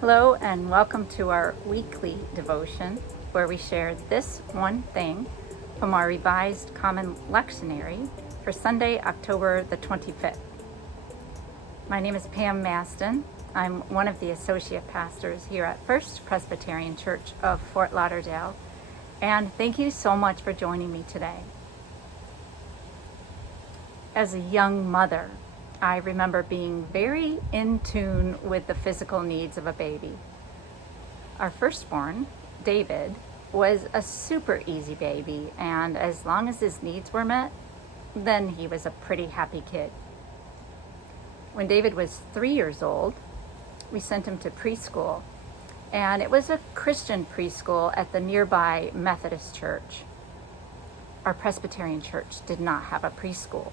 Hello, and welcome to our weekly devotion where we share this one thing from our Revised Common Lectionary for Sunday, October the 25th. My name is Pam Maston. I'm one of the associate pastors here at First Presbyterian Church of Fort Lauderdale, and thank you so much for joining me today. As a young mother, I remember being very in tune with the physical needs of a baby. Our firstborn, David, was a super easy baby, and as long as his needs were met, then he was a pretty happy kid. When David was 3 years old, we sent him to preschool, and it was a Christian preschool at the nearby Methodist church. Our Presbyterian church did not have a preschool,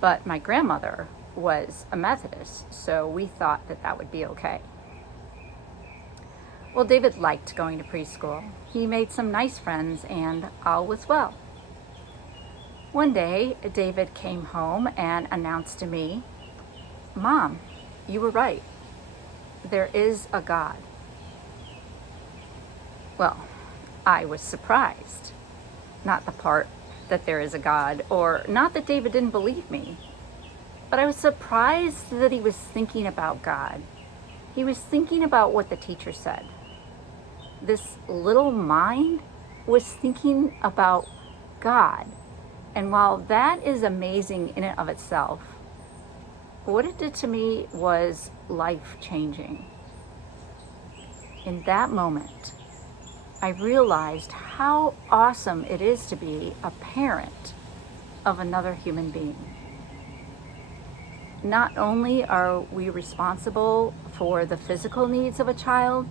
but my grandmother was a Methodist, so we thought that would be okay. Well, David liked going to preschool. He made some nice friends, and all was well. One day, David came home and announced to me, "Mom, you were right. There is a God." Well, I was surprised. Not the part that there is a God, or not that David didn't believe me, but I was surprised that he was thinking about God. He was thinking about what the teacher said. This little mind was thinking about God. And while that is amazing in and of itself, what it did to me was life-changing. In that moment, I realized how awesome it is to be a parent of another human being. Not only are we responsible for the physical needs of a child,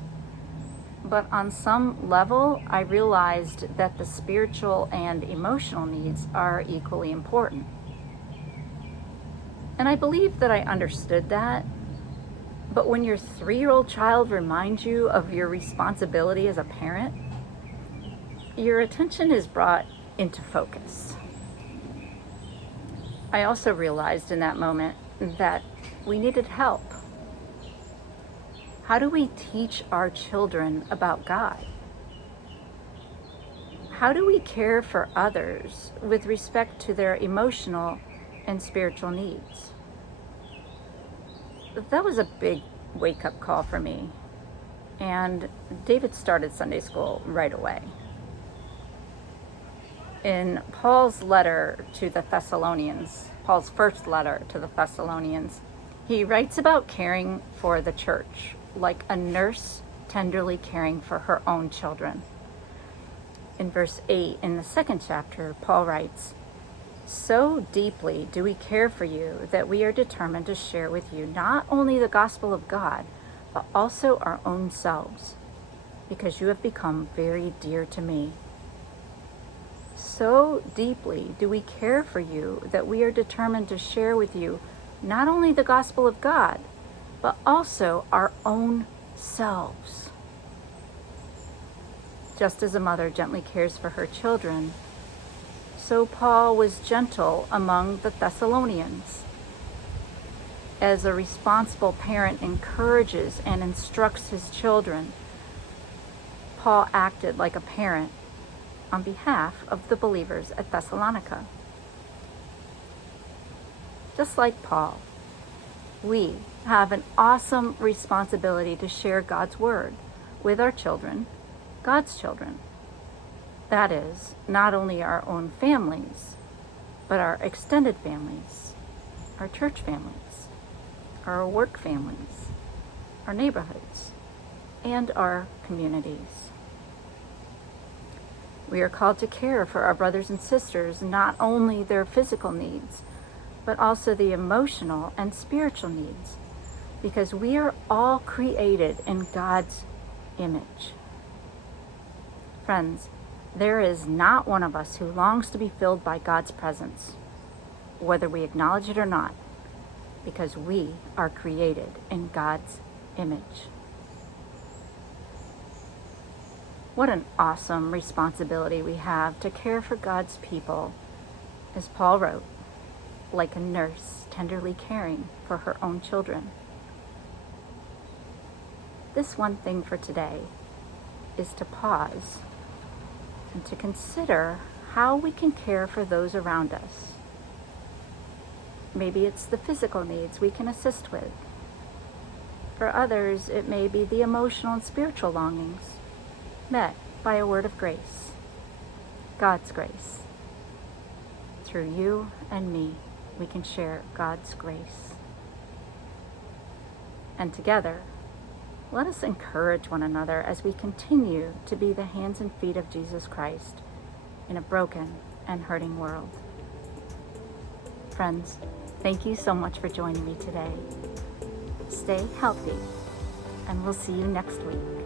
but on some level, I realized that the spiritual and emotional needs are equally important. And I believe that I understood that, but when your 3-year-old child reminds you of your responsibility as a parent, your attention is brought into focus. I also realized in that moment that we needed help. How do we teach our children about God? How do we care for others with respect to their emotional and spiritual needs? That was a big wake-up call for me, and David started Sunday school right away. In Paul's letter to the Thessalonians, Paul's first letter to the Thessalonians, he writes about caring for the church like a nurse tenderly caring for her own children. In verse 8 in the second chapter, Paul writes, "So deeply do we care for you that we are determined to share with you not only the gospel of God, but also our own selves, because you have become very dear to me." So deeply do we care for you that we are determined to share with you not only the gospel of God, but also our own selves. Just as a mother gently cares for her children, so Paul was gentle among the Thessalonians. As a responsible parent encourages and instructs his children, Paul acted like a parent on behalf of the believers at Thessalonica. Just like Paul, we have an awesome responsibility to share God's word with our children, God's children. That is, not only our own families, but our extended families, our church families, our work families, our neighborhoods, and our communities. We are called to care for our brothers and sisters, not only their physical needs, but also the emotional and spiritual needs, because we are all created in God's image. Friends, there is not one of us who longs to be filled by God's presence, whether we acknowledge it or not, because we are created in God's image. What an awesome responsibility we have to care for God's people, as Paul wrote, like a nurse tenderly caring for her own children. This one thing for today is to pause and to consider how we can care for those around us. Maybe it's the physical needs we can assist with. For others, it may be the emotional and spiritual longings met by a word of grace, God's grace. Through you and me, we can share God's grace. And together, let us encourage one another as we continue to be the hands and feet of Jesus Christ in a broken and hurting world. Friends, thank you so much for joining me today. Stay healthy, and we'll see you next week.